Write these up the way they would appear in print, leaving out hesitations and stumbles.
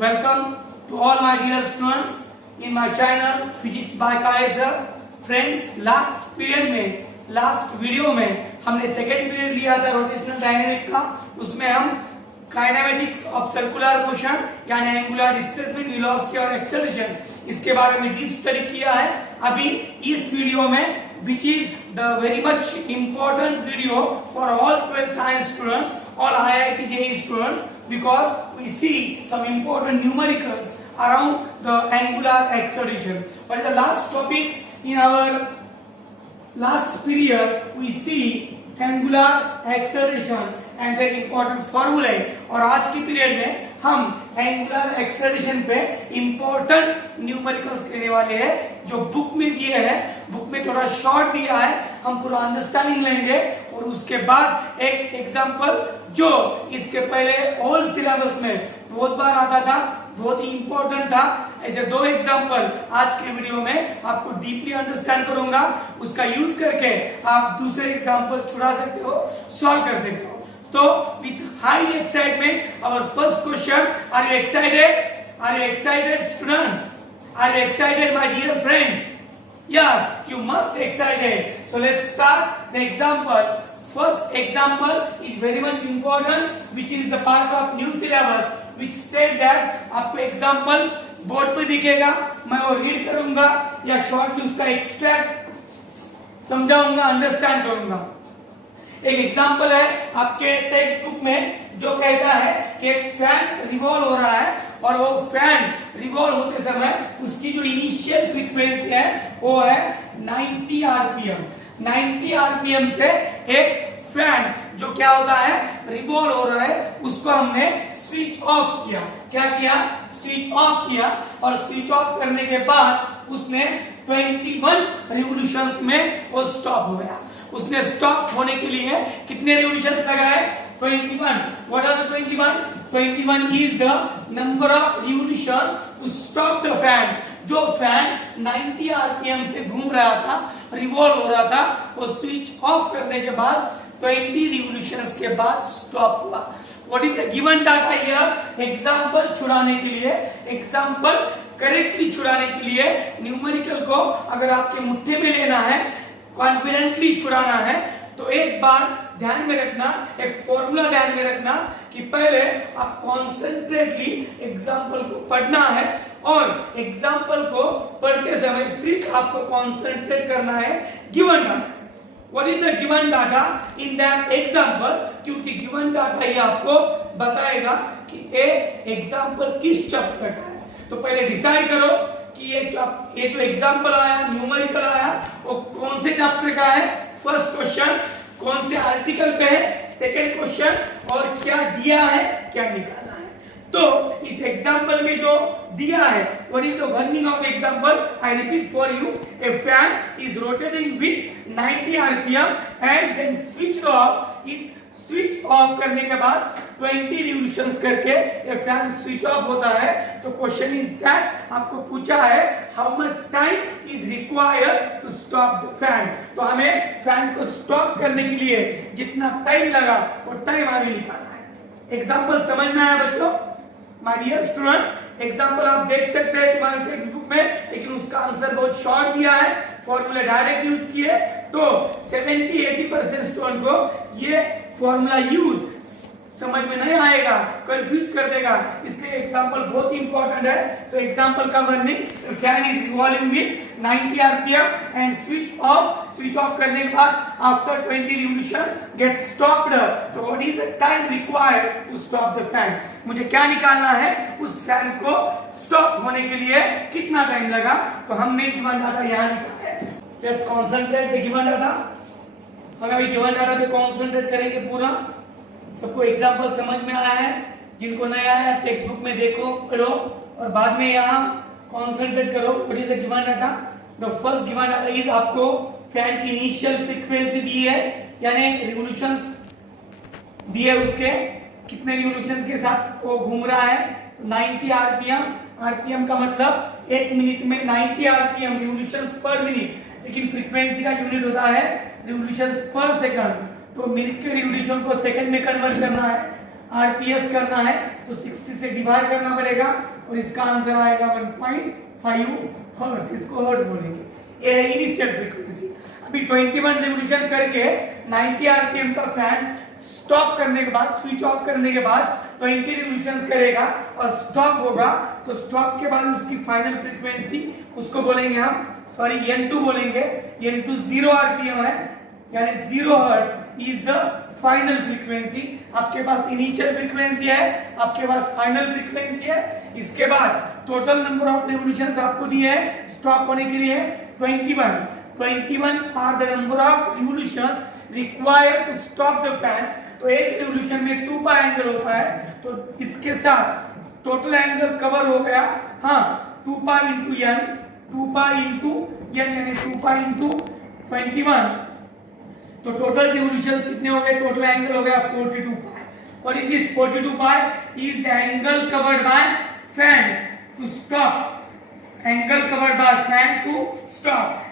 Welcome to all my dear students in my channel Physics by Kaiser. Friends, last video में हमने second period लिया था rotational dynamic का. उसमें हम काइनेमेटिक्स ऑफ सर्कुलर मोशन यानी एंगुलर डिस्प्लेसमेंट, वेलोसिटी और एक्सेलरेशन इसके बारे में डीप स्टडी किया है. अभी इस वीडियो में which is the very much important video for all 12th science students, all IIT JEE students, because we see some important numericals around the angular acceleration. What is the last topic in our last period? We see angular acceleration and their important formulae. और आज की period में हम angular acceleration पे important numericals लेने वाले हैं जो बुक में दिए हैं. बुक में थोड़ा शॉर्ट दिया है, हम पूरा अंडरस्टैंडिंग लेंगे और उसके बाद एक एग्जांपल जो इसके पहले ओल्ड सिलेबस में बहुत बार आता था, बहुत ही इंपॉर्टेंट था. ऐसे दो एग्जांपल आज के वीडियो में आपको डीपली अंडरस्टैंड करूंगा. उसका यूज करके आप दूसरे एग्जांपल छुड़ा सकते हो, सॉल्व कर सकते हो. So, with high excitement, our first question: Are you excited? Are you excited, students? Are you excited, my dear friends? Yes, you must be excited. So let's start the example. First example is very much important, which is the part of new syllabus, which state that आपको example board पे दिखेगा, मैं वो read करूंगा या shortly उसका extract समझाऊंगा, understand करूंगा. एक एग्जांपल है आपके टेक्स्ट बुक में जो कहता है कि एक फैन रिवॉल्व हो रहा है और वो फैन रिवॉल्व होते समय उसकी जो इनिशियल फ्रीक्वेंसी है वो है 90 आरपीएम. 90 आरपीएम से एक फैन जो क्या होता है रिवॉल्व हो रहा है उसको हमने स्विच ऑफ किया. क्या किया? स्विच ऑफ किया. और स्विच ऑफ करने के बाद उसने 21 रिवोल्यूशंस में वो स्टॉप हो गया. उसने स्टॉप होने के लिए कितने रिवोल्यूशंस लगाए? 21. What are the 21? 21 is the number of revolutions to stop the fan. जो फैन 90 आरपीएम से घूम रहा था, रिवॉल्व हो रहा था, वो स्विच ऑफ करने के बाद 20 रिवोल्यूशंस के बाद स्टॉप हुआ. What is the given data here? Example छुड़ाने के लिए, एग्जाम्पल करेक्टली छुड़ाने के लिए न्यूमेरिकल को अगर आपके मुट्ठे में लेना है, कॉन्फिडेंटली छुड़ाना है, तो एक बार ध्यान में रखना, एक फॉर्मूला ध्यान में रखना कि पहले आप कॉन्सेंट्रेटली एग्जाम्पल को पढ़ना है और एग्जाम्पल को पढ़ते समय सिर्फ आपको कॉन्सेंट्रेट करना है given data. What is the given data in that example? क्योंकि given data ही आपको बताएगा कि ये एग्जाम्पल किस चैप्टर का है. तो पहले डिसाइड करो कि ये जो एग्जाम्पल आया, न्यूमेरिकल आया, वो कौन से चैप्टर का है. फर्स्ट क्वेश्चन कौन से आर्टिकल पे है, सेकंड क्वेश्चन और क्या दिया है, क्या निकालना है. तो इस एग्जाम्पल में जो दिया है, what is the working of example? I repeat for you. A fan is rotating with 90 rpm and then switched off. It switch off करने के बाद 20 रिवोल्यूशंस करके ये फैन स्विच ऑफ होता है. तो क्वेश्चन इज दैट आपको पूछा है how much time is required to stop the fan. तो हमें फैन को स्टॉप करने के लिए जितना टाइम लगा वो टाइम हमें निकालना है. एग्जांपल समझ में आया बच्चों? माय डियर स्टूडेंट्स, एग्जांपल आप देख सकते हैं तुम्हारे टेक्स्ट बुक में, लेकिन उसका आंसर बहुत शॉर्ट दिया है, फॉर्मूला डायरेक्ट यूज किए. तो 70-80% स्टूडेंट को ये फॉर्मूला यूज समझ में नहीं आएगा, कंफ्यूज कर देगा. इसलिए एग्जांपल बहुत इंपॉर्टेंट है. तो एग्जांपल का वर्णन, fan is revolving with 90 RPM and switch off करने के बाद आफ्टर 20 रिवोल्यूशंस गेट स्टॉप्ड. तो what is the time required to stop the fan. मुझे क्या निकालना है, उस फैन को स्टॉप होने के लिए कितना टाइम लगा. तो हमने गिवन डाटा यहां निकाला है. Let's concentrate the given data. हम अभी गिवन डाटा पे कंसंट्रेट करेंगे पूरा. सबको एग्जांपल समझ में आया है? जिनको नहीं आया टेक्स्ट बुक में देखो, पढ़ो और बाद में यहाँ कंसंट्रेट करो. What is the given data? The first given data is आपको फैन की इनिशियल फ्रीक्वेंसी दी है, यानी रिवोल्यूशंस दिए, उसके कितने रिवोल्यूशंस के साथ वो घूम रहा है. 90 आरपीएम. आरपीएम का मतलब एक मिनट में 90 आरपीएम रिवोल्यूशंस पर मिनट, लेकिन फ्रीक्वेंसी का यूनिट होता है रिवोल्यूशंस पर सेकंड. तो मिनट के रिवोल्यूशन को सेकंड में कन्वर्ट करना है. आरपीएस करना है तो 60 से डिवाइड करना पड़ेगा और इसका आंसर आएगा 1.5 हर्ट्ज, इसको हर्ट्ज बोलेंगे। ये है इनिशियल फ्रीक्वेंसी। अभी 21 रिवोल्यूशन करके 90 आरपीएम का फैन स्टॉप करने के बाद, स्विच ऑफ करने के बाद 20 रिवोल्यूशंस करेगा और स्टॉप होगा, तो स्टॉप के बाद उसकी फाइनल फ्रीक्वेंसी उसको बोलेंगे हम, सॉरी N2 बोलेंगे। N2 0 आरपीएम है, यानी 0 hertz is the final frequency. आपके पास इनिशियल फ्रीक्वेंसी है, आपके पास फाइनल फ्रीक्वेंसी है। इसके बाद टोटल नंबर ऑफ रिवोल्यूशंस आपको दिए हैं स्टॉप होने के लिए 21 are the number of revolutions required to stop the fan. तो एक रिवोल्यूशन में 2 पाई एंगल होता है, तो इसके साथ टोटल एंगल कवर हो गया। हाँ, 2 pi into n, 2 pi into n यानी 2 पाई इंटू 21, तो टोटल रिवोल्यूशंस कितने हो गए, टोटल एंगल हो गया 42 पाई। और is this 42 pi is the angle covered by fan to stop, angle covered by fan to stop.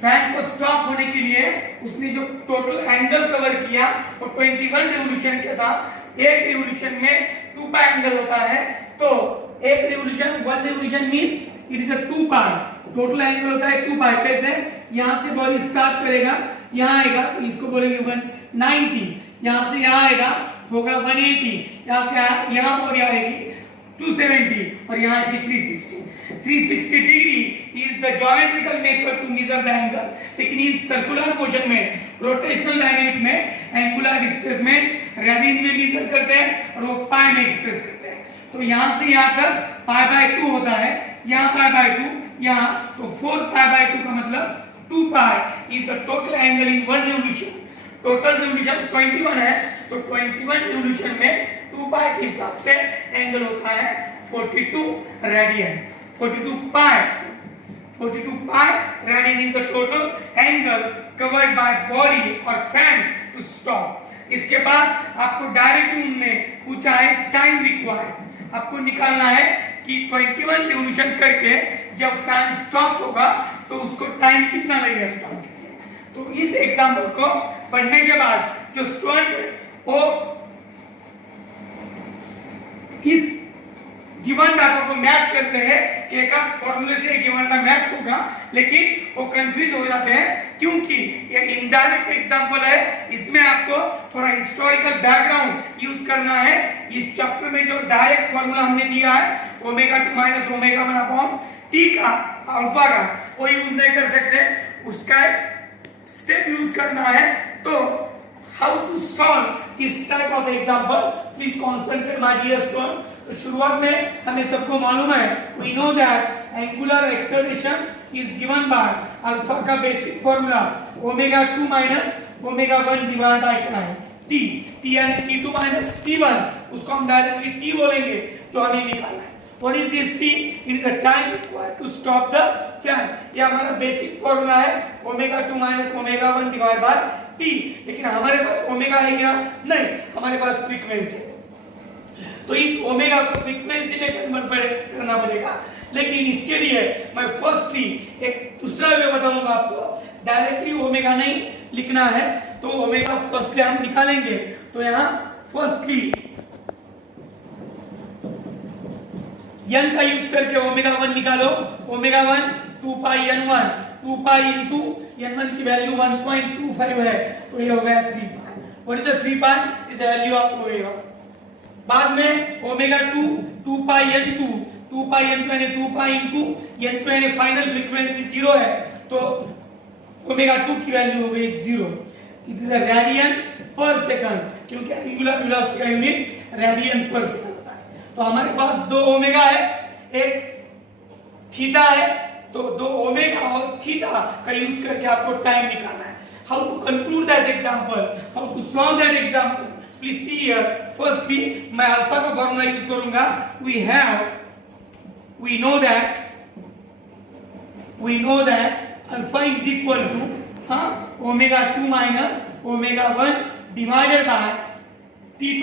Fan को stop होने के लिए उसने जो टोटल एंगल कवर किया वो 21 रिवोल्यूशन के साथ, एक रिवोल्यूशन में 2 पाई एंगल होता है, तो एक revolution, 1 revolution means it is a 2 pi, total angle होता है 2 पाई। कैसे, यहां से बॉडी स्टार्ट करेगा, यहां आएगा तो इसको बोलेंगे 190, यहां से यहां आएगा होगा 180, यहां से यहां बॉडी आएगी 270 और यहां आएगी 360। 360 degree is the geometrical method to measure the angle. लेकिन इस सर्कुलर मोशन में, रोटेशनल डायनेमिक में एंगुलर डिस्प्लेसमेंट रेडियन में मेजर करते हैं और वो पाई में एक्सप्रेस करते हैं। तो यहां से यहां तक पाई बाय 2 होता है, यहां पाई बाय 2, यहां तो 4 पाई बाय 2 का मतलब 2 पाई is the total angle in 1 revolution. Total revolution 21 है, तो 21 रिवोल्यूशन में 2 पाई के हिसाब से एंगल होता है 42 radian. 42 pi radian is the total angle covered by body और fan to stop। इसके बाद आपको डायरेक्टली उन्होंने पूछा है टाइम रिक्वायर्ड, आपको निकालना है कि 21 रिवोल्यूशन करके जब फैन स्टॉप होगा तो उसको टाइम कितना लगेगा स्टॉप के लिए। तो इस एग्जांपल को पढ़ने के बाद जो स्टूडेंट वो इस गिवन डाटा को मैच करते हैं कि एक फॉर्मूले से गिवन डाटा मैच होगा, लेकिन वो कंफ्यूज हो जाते हैं क्योंकि ये इनडायरेक्ट एग्जांपल है। इसमें आपको थोड़ा हिस्टोरिकल बैकग्राउंड यूज करना है। इस चैप्टर में जो डायरेक्ट फॉर्मूला हमने दिया है ओमेगा 2 - ओमेगा 1 अपॉन टी का, अल्फा का, वो यूज नहीं कर सकते, उसका स्टेप यूज करना है। तो how to solve this type of example, please concentrate my dear student। तो शुरुआत में हमें सबको मालूम है, we know that angular acceleration is given by alpha का basic formula omega 2 - omega 1 divide by क्या है t, t यानी t2 - t1, उसको हम डायरेक्टली t बोलेंगे जो हमें निकालना है। What is this t? It is the time required to stop the fan। ये हमारा बेसिक फॉर्मूला है omega 2 - omega 1 divide by t। लेकिन हमारे पास ओमेगा है क्या? नहीं, हमारे पास फ्रीक्वेंसी। तो इस ओमेगा को फ्रीक्वेंसी में कन्वर्ट करना पड़ेगा। लेकिन इसके लिए मैं फर्स्टली एक दूसरा वे बताऊंगा आपको, डायरेक्टली ओमेगा नहीं लिखना है, तो ओमेगा फर्स्टली हम निकालेंगे। तो यहाँ फर्स्टली n का यूज करके ओमेगा 1 निकालो। ओमेगा 1 2 पाई n1, 2 पाई इंटू n1 की वैल्यू 1.25 है, तो ये हो गया 3 pi. What is the 3 pi? Is the value of omega. बाद में ओमेगा 2 पाई n2, 2 पाई n2 यानी 2 पाई इंटू n2 यानी फाइनल फ्रीक्वेंसी 0 है, तो ओमेगा 2 की वैल्यू हो गई 0। इट इज अ रेडियन पर सेकंड, क्योंकि एंगुलर वेलोसिटी का यूनिट रेडियन पर सेकंड होता है। तो हमारे पास 2 ओमेगा है, एक थीटा है, तो 2 ओमेगा और थीटा का यूज करके आपको टाइम निकालना है। How to conclude that example, how to solve that example, please see here. Firstly मैं अल्फा का फार्मूला यूज करूंगा। we know that alpha is equal to omega 2 - omega 1 divided by t2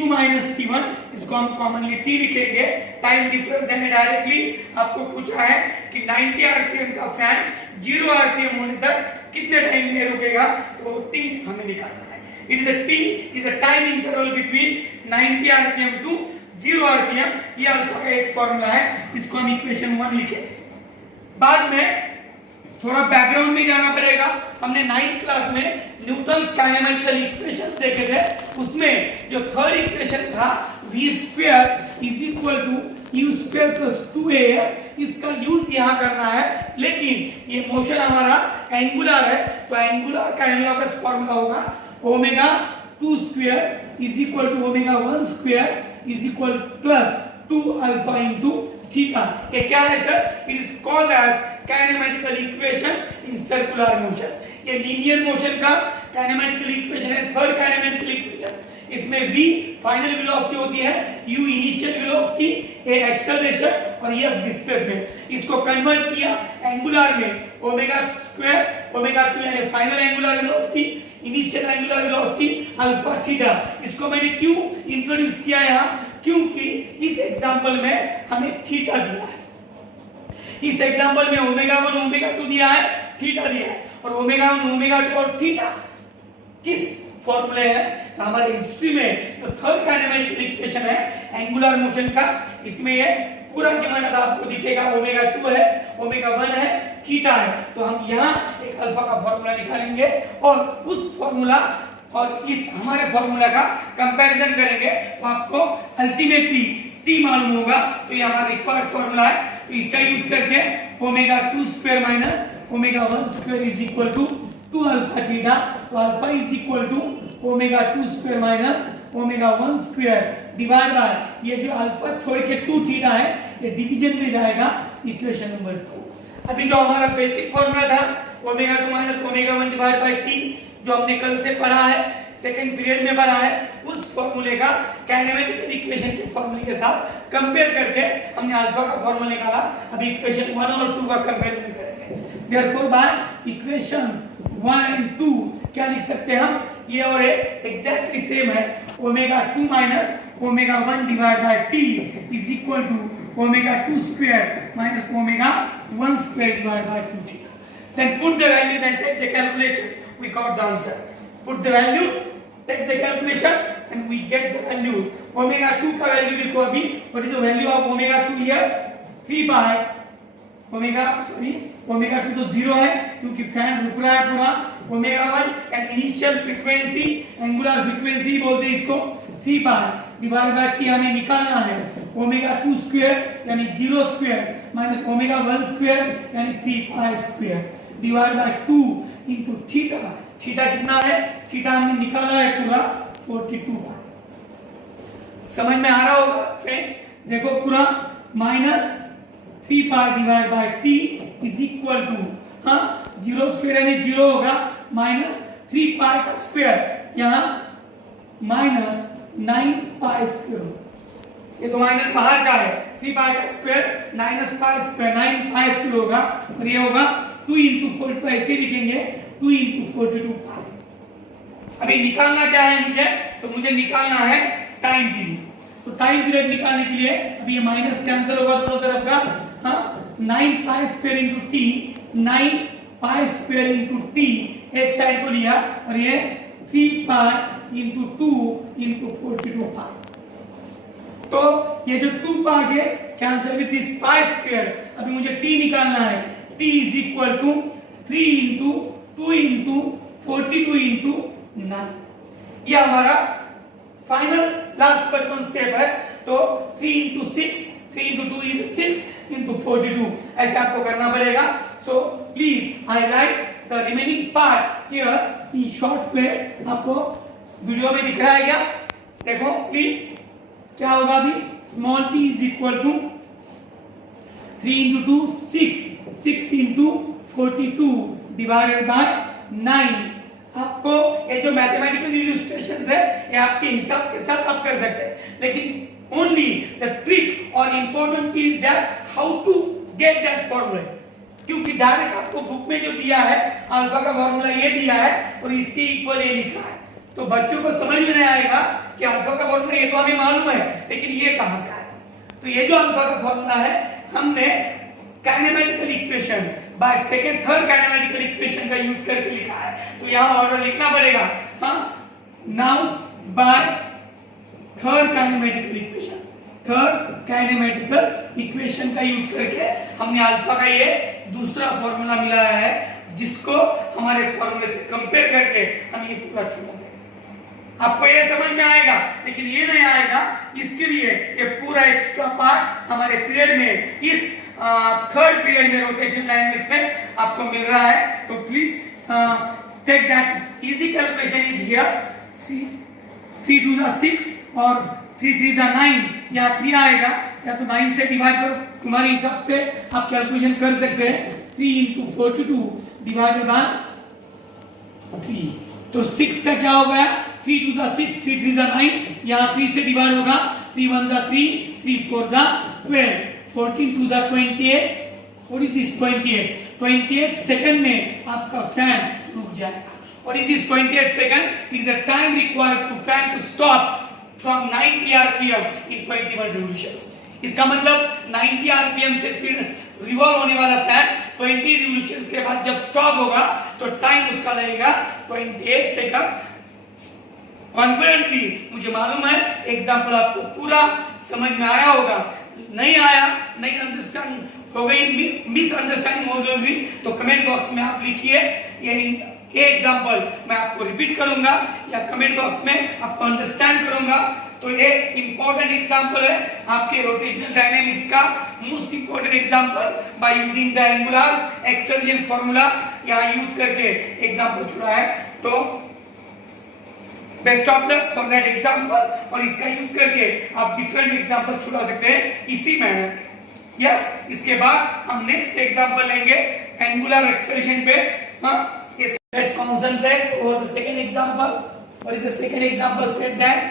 - t1। इसको हम commonly t लिखेंगे। Time difference यानी directly आपको पूछा है कि 90 आरपीएम का फैन 0 आरपीएम होने तक कितने टाइम में रुकेगा, तो 3 हमें निकालना है। It is a T is a time interval between 90 rpm to 0 rpm. ये अल्फा का एक फॉर्मूला है, इसको हम इक्वेशन 1 लिखे। बाद में थोड़ा बैकग्राउंड में जाना पड़ेगा। हमने 9th क्लास में न्यूटन्स काइनेमेटिकल इक्वेशन देखे थे, उसमें जो थर्ड इक्वेशन था v square is equal to u square plus 2as, इसका यूज यहाँ करना है। लेकिन ये मोशन हमारा एंगुलर है, तो एंगुलर का एनालॉगस फॉर्मूला होगा omega 2 square is equal to omega 1 square is equal plus 2 alpha into theta. ये क्या है sir? It is called as kinematical equation in circular motion. ये लीनियर मोशन का काइनेमेटिकल इक्वेशन है, थर्ड काइनेमेटिकल इक्वेशन। इसमें v final velocity होती है, u initial velocity, a acceleration और s डिस्प्लेसमेंट। इसको कन्वर्ट किया एंगुलर में, ओमेगा स्क्वायर ओमेगा 2 यानी final angular velocity, initial angular velocity alpha theta. इसको मैंने क्यों इंट्रोड्यूस किया यहाँ? क्योंकि इस एग्जांपल में हमें थीटा दिया है। इस एग्जांपल में ओमेगा 1 ओमेगा 2 दिया है, थीटा दिया है, और ओमेगा 1 ओमेगा 2 और थीटा किस फॉर्मूले है? तो हमारे हिस्ट्री में जो थर्ड काइनेमेटिकल इक्वेशन है एंगुलर मोशन का, इसमें ये पूरा गिवन आपको दिखेगा। ओमेगा 2 है, ओमेगा 1 है, थीटा है। तो हम यहाँ एक अल्फा का फॉर्मूला निकालेंगे और उस फॉर्मूला और इस हमारे फॉर्मूला का कंपैरिजन करेंगे, तो आपको अल्टीमेटली t मालूम होगा। तो ये हमारा रिक्वायर्ड फॉर्मूला है, तो इसका यूज करके omega 2 square minus omega 1 square is equal to 2 alpha theta. तो alpha is equal to omega 2 square minus omega 1 square divide by ये जो अल्फा छोड़ के 2 थीटा है, ये डिवीजन में जाएगा इक्वेशन नंबर 2। अभी जो हमारा बेसिक फॉर्मूला था omega 2 minus omega 1 divide by t, जो हमने कल से पढ़ा है, सेकंड पीरियड में पढ़ा है, उस फॉर्मूले का काइनेमेटिकल इक्वेशन के फॉर्मूले के साथ कंपेयर करके हमने अल्फा का फॉर्मूला निकाला। अभी इक्वेशन 1 और 2 का कंपैरिजन करेंगे। देयरफॉर बाय इक्वेशंस 1 एंड 2 क्या लिख सकते हैं हम? ये और ये एग्जैक्टली सेम है। Omega 2 minus omega 1 divide by t is equal to omega 2 square minus omega 1 square divide by 2 theta. Then put the values and take the calculation. We got the answer. Put the values, take the calculation, and we get the values. Omega 2 का value लिखो अभी। What is the value of omega 2 here? 3 pi. Omega 2 तो 0 है क्योंकि fan रुक रहा है पूरा। Omega 1 and initial frequency, angular frequency बोलते हैं इसको, 3 pi डिवाइड बाय t हमें निकालना है। ओमेगा 2 स्क्वायर यानी 0 स्क्वायर माइनस ओमेगा 1 स्क्वायर यानी 3 pi square divide by 2 into theta. Theta कितना है? थीटा हमने निकाला है पूरा 42 pi। समझ में आ रहा होगा फ्रेंड्स? देखो पूरा minus 3 pi divide by t is equal to 0 square यानी 0 होगा माइनस 3 pi का स्क्वायर, यहाँ माइनस 9 pi स्क्वायर। ये तो माइनस बाहर का है, 3 pi का square minus pi square 9 pi square होगा, और ये होगा 2 into 42, ऐसे लिखेंगे 2 into 42 pi। अभी निकालना क्या है मुझे? तो मुझे निकालना है टाइम पीरियड। तो टाइम पीरियड निकालने के लिए अभी ये माइनस कैंसिल होगा दोनों तरफ का, 9 pi square into T, 9 pi square into T एक साइड को लिया, और ये 3 pi इंटू 2 इंटू 42 pi। तो ये जो 2 pi gets cancel with this pi square. अभी मुझे t निकालना है, t is equal to 3 into 2 into 42 into 9। ये हमारा final last but one step है। तो 3 इंटू 6, 3 इंटू 2 इज 6 इंटू 42, ऐसे आपको करना पड़ेगा। So please I right the remaining part here in short place. आपको वीडियो में दिख रहा है क्या? देखो प्लीज, क्या होगा अभी? Small t is equal to 3 into 2 6, 6 into 42 divided by 9। आपको ये जो मैथमेटिकल इलस्ट्रेशंस है ये आपके हिसाब के साथ आप कर सकते हैं, लेकिन ओनली द ट्रिक और important is that how to get that formula. क्योंकि डायरेक्ट आपको बुक में जो दिया है अल्फा का फॉर्मूला ये दिया है और इसके इक्वल ये लिखा है, तो बच्चों को समझ में नहीं आएगा कि अल्फा का फॉर्मूला ये तो हमें मालूम है, लेकिन ये कहां से आया। तो ये जो अल्फा का फॉर्मूला है हमने kinematical equation by second third kinematical equation का यूज करके लिखा है। तो यहाँ ऑर्डर लिखना पड़ेगा। Now by third kinematical equation का यूज करके हमने अल्फा का ये दूसरा फॉर्मूला मिलाया है, जिसको हमारे फॉर्मूले से कंपेयर करके हम ये पूरा चुनेंगे। आपको ये समझ में आएगा, लेकिन ये नहीं आएगा, इसके लिए ये पूरा एक्स्ट्रा पार्ट हमारे पीरियड में, इस थर्ड पीरियड में रोटेशनल डायनामिक्स में आपको मिल रहा है। तो please take that easy calculation is here. See 3 2 6 और 3 3 9, या 3 आएगा या तो 9 से डिवाइड करो, तुम्हारे हिसाब से आप कैलकुलेशन कर सकते हैं। 3 into 42 डिवाइडेड बाय 3, तो 6 का क्या हो गया? 3 2 6, 3 3 9, यहाँ 3 से डिवाइड होगा, 3 1 3, 3 4 12, 14 2 28। What is this 28? 28 सेकंड में आपका फैन रुक जाएगा। What is this 28 second? It is the time required to fan to stop from 90 rpm in 21 revolutions. इसका मतलब 90 rpm से फिर रिवॉल्व होने वाला फैन 20 रिवॉल्यूशंस के बाद जब स्टॉप होगा तो टाइम उसका लगेगा 28 सेकंड। कॉन्फिडेंटली मुझे मालूम है एग्जांपल आपको पूरा समझ में आया होगा। नहीं आया, नहीं अंडरस्टैंड हो गई, मिसअंडरस्टैंडिंग हो गई, तो कमेंट बॉक्स में आप लिखिए। ये एग्जांपल मैं आपको रिपीट करूंगा या कमेंट बॉक्स में आपको अंडरस्टैंड करूंगा। तो ये इंपॉर्टेंट एग्जांपल है आपके रोटेशनल डायनेमिक्स का, most important example by using the angular exertion formula, यहाँ यूज करके एग्जांपल छुड़ा है। तो best of luck for that example, और इसका यूज करके आप डिफरेंट एग्जांपल छुड़ा सकते हैं इसी मैनर। यस, इसके बाद हम नेक्स्ट एग्जांपल लेंगे एंगुलर एक्सप्रेशन पे। Let's concentrate over the second example. What is the second example said that?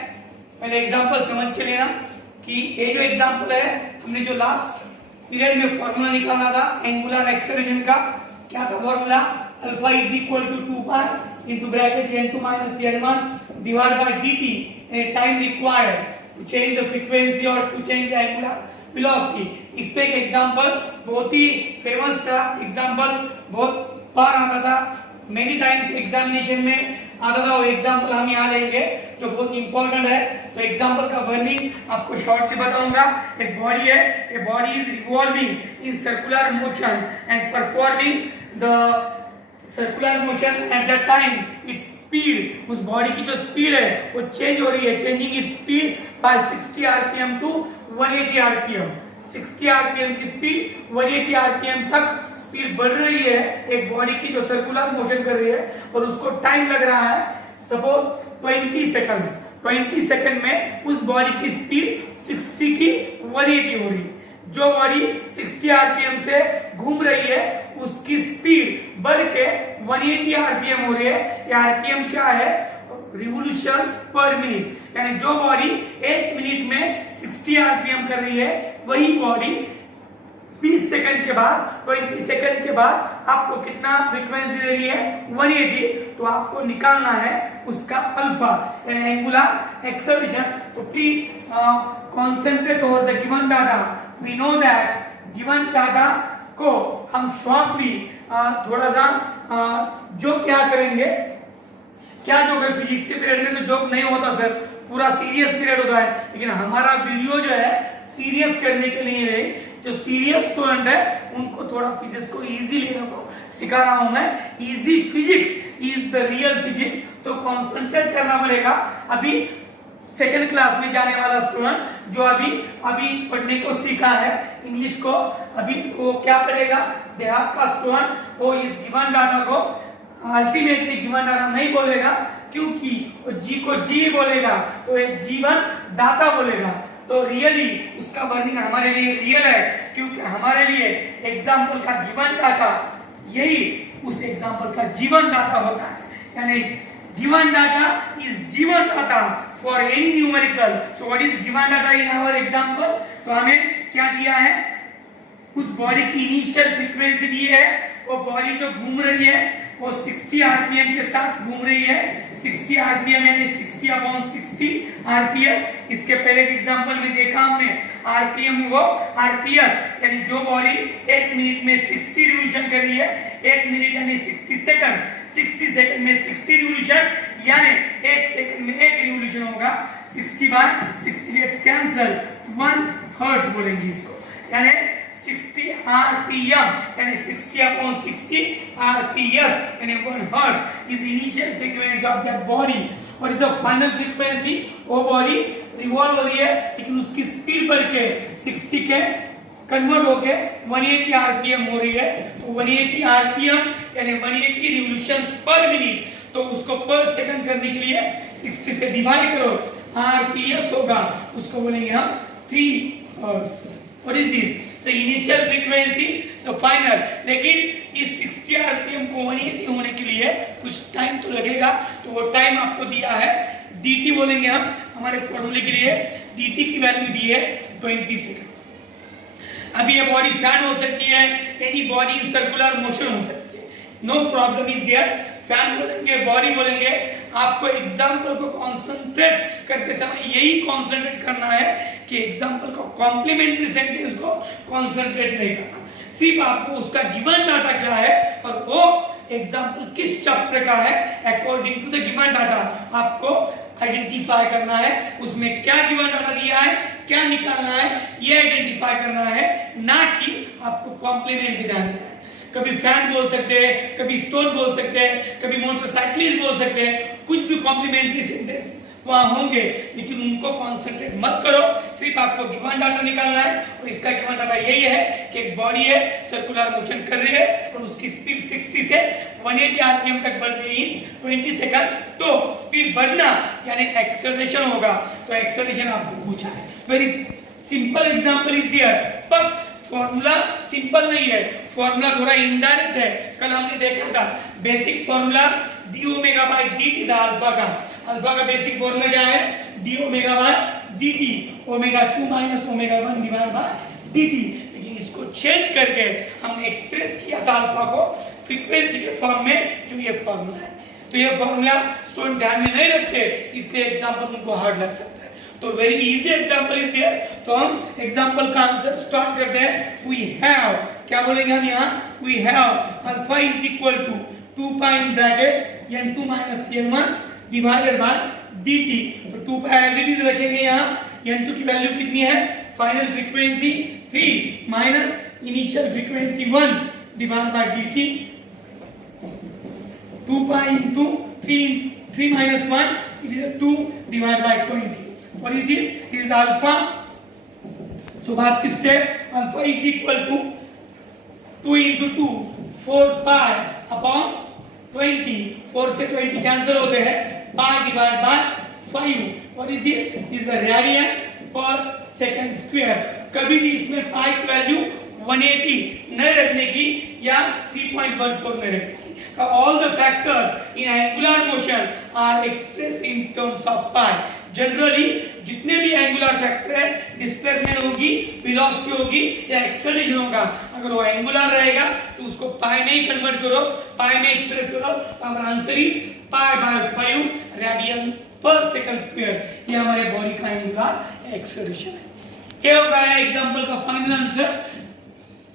पहले एग्जांपल समझ के लेना कि ये जो एग्जांपल है, हमने जो लास्ट पीरियड में फॉर्मूला निकाला था एंगुलर एक्सेलरेशन का, क्या था formula? Alpha is equal to 2 pi into bracket n2 minus n1 divide by dt, time required to change the frequency और to change the angular velocity. इस पे एक एग्जांपल बहुत ही फेमस था, एग्जांपल बहुत बार आता था, मेनी टाइम्स एग्जामिनेशन में आता था। वो एग्जांपल हम यहाँ लेंगे जो बहुत इंपॉर्टेंट है। तो एग्जांपल का वर्निंग आपको शॉर्टली बताऊंगा। एक बॉडी है, a body is revolving in circular motion and performing the circular motion at the time its speed, उस बॉडी की जो स्पीड है वो चेंज हो रही है, changing is speed by 60 RPM to 180 RPM. 60 RPM की स्पीड 180 आरपीएम तक स्पीड बढ़ रही है एक बॉडी की जो सर्कुलर मोशन कर रही है, और उसको टाइम लग रहा है सपोज 20 सेकंड्स। 20 सेकंड में उस बॉडी की स्पीड 60 की 180 हो रही है। जो बॉडी 60 आरपीएम से घूम रही है उसकी स्पीड बढ़ के 180 आरपीएम हो रही है। ये आरपीएम क्या है? रिवॉल्यूशंस पर मिनट, यानी जो बॉडी 1 मिनट में 60 आरपीएम कर रही है, वही बॉडी 20 सेकंड के बाद, 20 सेकंड के बाद आपको कितना फ्रीक्वेंसी दे रही है? 180। तो आपको निकालना है उसका अल्फा, एंगुलर एक्सेलरेशन। तो please concentrate over the given data. We know that given data को हम शॉर्टली थोड़ा सा जो क्या करेंगे, क्या जोक है? फिजिक्स के पीरियड में तो जोक नहीं होता सर, पूरा सीरियस पीरियड होता है, लेकिन हमारा वीडियो जो है सीरियस करने के लिए है। जो सीरियस स्टूडेंट है उनको थोड़ा फिजिक्स को इजी लेने को सिखा रहा हूं मैं। Easy physics is the real physics, तो कंसंट्रेट करना पड़ेगा। अभी सेकंड क्लास में जाने वाला स्टूडेंट जो अभी पढ़ने को सीखा है इंग्लिश को, अभी वो क्या पढ़ेगा? देहात का स्टूडेंट वो इस गिवन डाटा को अल्टीमेटली गिवन डाटा नहीं बोलेगा, क्योंकि वो जी को जी बोलेगा तो एक जीवन दाता बोलेगा। तो रियली उसका वर्निंग हमारे लिए रियल है, क्योंकि हमारे लिए एग्जाम्पल का गिवन डाटा यही उस एग्जाम्पल का जीवन दाता होता है। यानी given data is given data for any numerical. So what is given data in our example? तो हमें क्या दिया है? उस बॉडी की इनिशियल फ्रीक्वेंसी दी है, वो बॉडी जो घूम रही है वो 60 आरपीएम के साथ घूम रही है। 60 आरपीएम यानी 60/60 आरपीएस। इसके पहले के एग्जांपल में देखा हमने आरपीएम वो आरपीएस, यानी जो बॉडी 1 मिनट में 60 रिवॉल्यूशन कर रही है, 1 मिनट यानी 60 सेकंड, 60 सेकंड में 60 रिवॉल्यूशन, यानी 1 सेकंड में 1 रिवॉल्यूशन होगा, 60/60 गेट्स कैंसल, 1 हर्ट्ज बोलेंगे इसको, यानी 60 RPM, यानी 60/60 RPS, यानी 1 hertz is initial frequency of that body. What is the final frequency? वो बॉडी रिवॉल्व हो रही है, लेकिन उसकी स्पीड बढ़ के 60 के कन्वर्ट होके 180 RPM हो रही है। तो 180 RPM यानी 180 रिवॉल्यूशंस पर मिनट, तो उसको पर सेकंड करने के लिए 60 से डिवाइड करो, RPS होगा, उसको बोलेंगे हम 3 hertz. What is this? So initial frequency, so final. लेकिन इस 60 RPM को 180 होने के लिए कुछ टाइम तो लगेगा, तो वो टाइम आपको दिया है dt बोलेंगे हम हमारे फॉर्मूले के लिए, dt की वैल्यू दी है 20 सेकंड। अभी ये बॉडी फैन हो सकती है, any body in circular motion हो सकती है, no problem is there. Fan बोलेंगे, बॉडी बोलेंगे, आपको एग्जाम्पल को कॉन्सेंट्रेट करते समय यही कॉन्सेंट्रेट करना है कि एग्जाम्पल को कॉम्प्लीमेंट्री सेंटेंस को कॉन्सेंट्रेट नहीं करना, सिर्फ आपको उसका गिवन डाटा क्या है और वो एग्जाम्पल किस चैप्टर का है according to the given data आपको आइडेंटिफाई करना है, उसमें क्या गिवन डाटा दिया है, क्या निकालना है, ये आइडेंटिफाई करना है, ना कि आपको कॉम्प्लीमेंट ध्यान देना है। कभी फैन बोल सकते हैं, कभी स्टोन बोल सकते हैं, कभी मोटरसाइकिल बोल सकते हैं, कुछ भी कॉम्प्लीमेंट्री सेंटेंस वहां होंगे, लेकिन उनको कॉन्सेंट्रेट मत करो, सिर्फ आपको गिवन डाटा निकालना है। और इसका गिवन डाटा यही है कि एक बॉडी है, सर्कुलर मोशन कर रही है और उसकी स्पीड 60 से 180 RPM तक बढ़ रही है 20 सेकंड, तो स्पीड बढ़ना यानी एक्सेलरेशन होगा, तो एक्सेलरेशन आपको पूछा है। Very simple example is there, but formula simple नहीं है, फॉर्मूला थोड़ा इनडायरेक्ट है। कल हमने देखा था basic formula D omega by dt था अल्फा का, अल्फा का बेसिक फॉर्मूला क्या है, D omega by dt, omega 2 minus omega 1 divide by dt। लेकिन इसको चेंज करके हमने एक्सप्रेस किया था अल्फा को फ्रीक्वेंसी के फॉर्म में, जो ये फॉर्मूला है। तो ये फॉर्मूला स्टूडेंट ध्यान में नहीं रखते, इसलिए एग्जांपल उनको हार्ड लग सकता है। तो very easy example is there, तो हम एग्जांपल का आंसर स्टार्ट करते हैं। वी हैव, क्या बोलेंगे हम यहाँ, we have alpha is equal to 2 pi in bracket n2 minus n1 divided by dt। तो 2 पाई एज इट इज रखेंगे, यहाँ n2 की वैल्यू कितनी है, final frequency 3 minus initial frequency 1 divide by dt। 2 pi into 3 minus 1, it is a 2 divided by 20. What is this? This is alpha. So बात किस step, alpha is equal to 2 into 2 4 pi upon 20, 4 से 20 cancel होते हैं, pi divided by 5. What is this? This is a radian per second square. कभी भी इसमें pi की value 180 नहीं रखने की या 3.14 नहीं रखने की। All the factors in angular motion are expressed in terms of pi. Generally जितने भी एंगुलर फैक्टर है, डिस्प्लेसमेंट होगी, वेलोसिटी होगी या एक्सेलरेशन होगा, अगर वो एंगुलर रहेगा तो उसको पाई में ही कन्वर्ट करो, पाई में एक्सप्रेस करो, तो हमारा answer is pi by 5 radian पर सेकंड स्क्वायर। ये हमारे बॉडी का एंगुलर एक्सेलरेशन है। ये होगा एग्जांपल का फाइनल आंसर।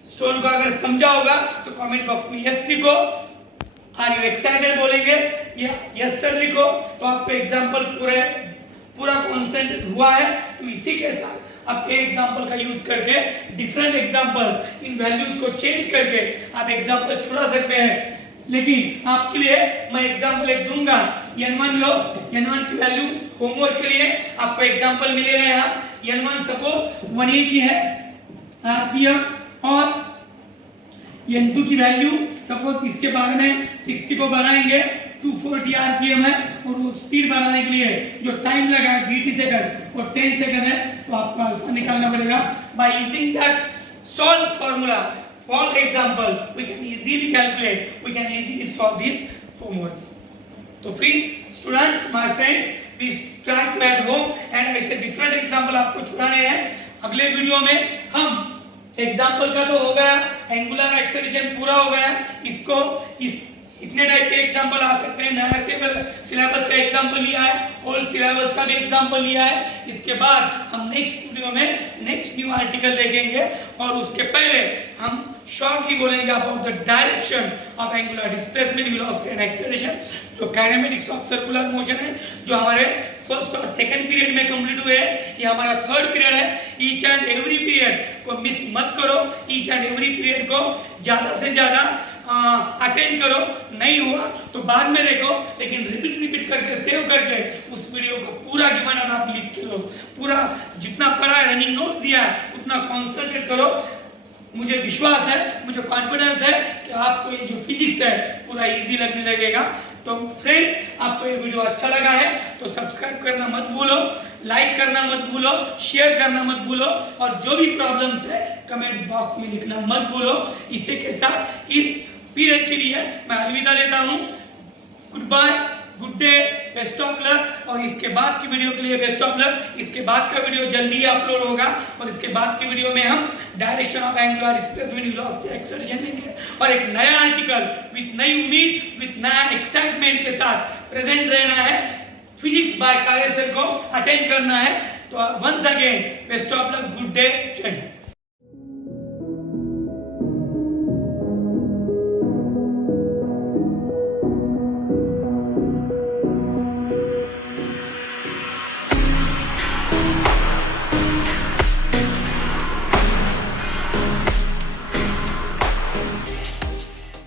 स्टूडेंट को अगर समझा होगा तो कमेंट बॉक्स में यस लिखो, आर यू एक्साइटेड बोलेंगे या यस सर लिखो, तो आपको एग्जांपल पूरा कॉन्सेंट्रेट हुआ है। तो इसी के साथ आप एक एग्जांपल का यूज करके डिफरेंट एग्जांपल्स इन वैल्यूज को चेंज करके आप एग्जांपल छुड़ा सकते हैं। लेकिन आपके लिए मैं एग्जांपल एक दूंगा, n1 लो, n1 की वैल्यू होमवर्क के लिए आपको एग्जांपल मिलेगा यहाँ। n1 सपोज 180 है आरपीएम और n2 की वैल्यू सपोज इसके बारे में 60 को बढ़ाएंगे 240 आरपीएम है, और वो स्पीड बढ़ाने के लिए जो टाइम लगा है 20 सेकंड और 10 सेकंड है, तो आपको अल्फा निकालना पड़ेगा। By using that solve formula for example we can easily calculate, we can easily solve this homework. तो free students, my friends, please try to at home and ऐसे different example आपको छुड़ाने हैं। अगले वीडियो में हम एग्जाम्पल का तो हो गया, एंगुलर एक्सेलरेशन पूरा हो गया, इसको इस इतने टाइप के एग्जाम्पल आ सकते हैं। नया सिलेबस का एग्जाम्पल लिया है, ओल्ड सिलेबस का भी एग्जाम्पल लिया है। इसके बाद हम नेक्स्ट वीडियो में नेक्स्ट न्यू आर्टिकल देखेंगे और उसके पहले हम शॉर्टली बोलेंगे about the direction of angular displacement, velocity and acceleration, जो काइनेमेटिक्स ऑफ सर्कुलर मोशन है, जो हमारे फर्स्ट और सेकंड पीरियड में कंप्लीट हुए हैं। ये हमारा थर्ड पीरियड है। ईच एंड एवरी पीरियड को मिस मत करो, ईच एंड एवरी पीरियड को ज्यादा से ज्यादा अटेंड करो। नहीं हुआ तो बाद में देखो, लेकिन रिपीट करके सेव करके उस वीडियो को पूरा गिवन आप लिख के लो। पूरा जितना पढ़ा है, रनिंग नोट्स दिया है, उतना कॉन्सेंट्रेट करो। मुझे विश्वास है, मुझे कॉन्फिडेंस है कि आपको ये जो फिजिक्स है पूरा इजी लगने लगेगा। तो फ्रेंड्स, आपको ये वीडियो अच्छा लगा है तो सब्सक्राइब करना मत भूलो, लाइक करना मत भूलो, शेयर करना मत भूलो, और जो भी प्रॉब्लम्स है कमेंट बॉक्स में लिखना मत भूलो। इसी के साथ इस पीरियड के लिए मैं अलविदा लेता हूँ। Good bye, good day, best of luck. और इसके बाद की वीडियो के लिए बेस्ट ऑफ लक। इसके बाद का वीडियो जल्दी अपलोड होगा और इसके बाद की वीडियो में हम direction of angular displacement, velocity, acceleration लेंगे और एक नया आर्टिकल विथ नई उम्मीद, विथ नया एक्साइटमेंट के साथ प्रेजेंट रहना है। फिजिक्स बाय कार्य सर को अटेंड करना है। तो once again best of luck, good day, जय हिंद।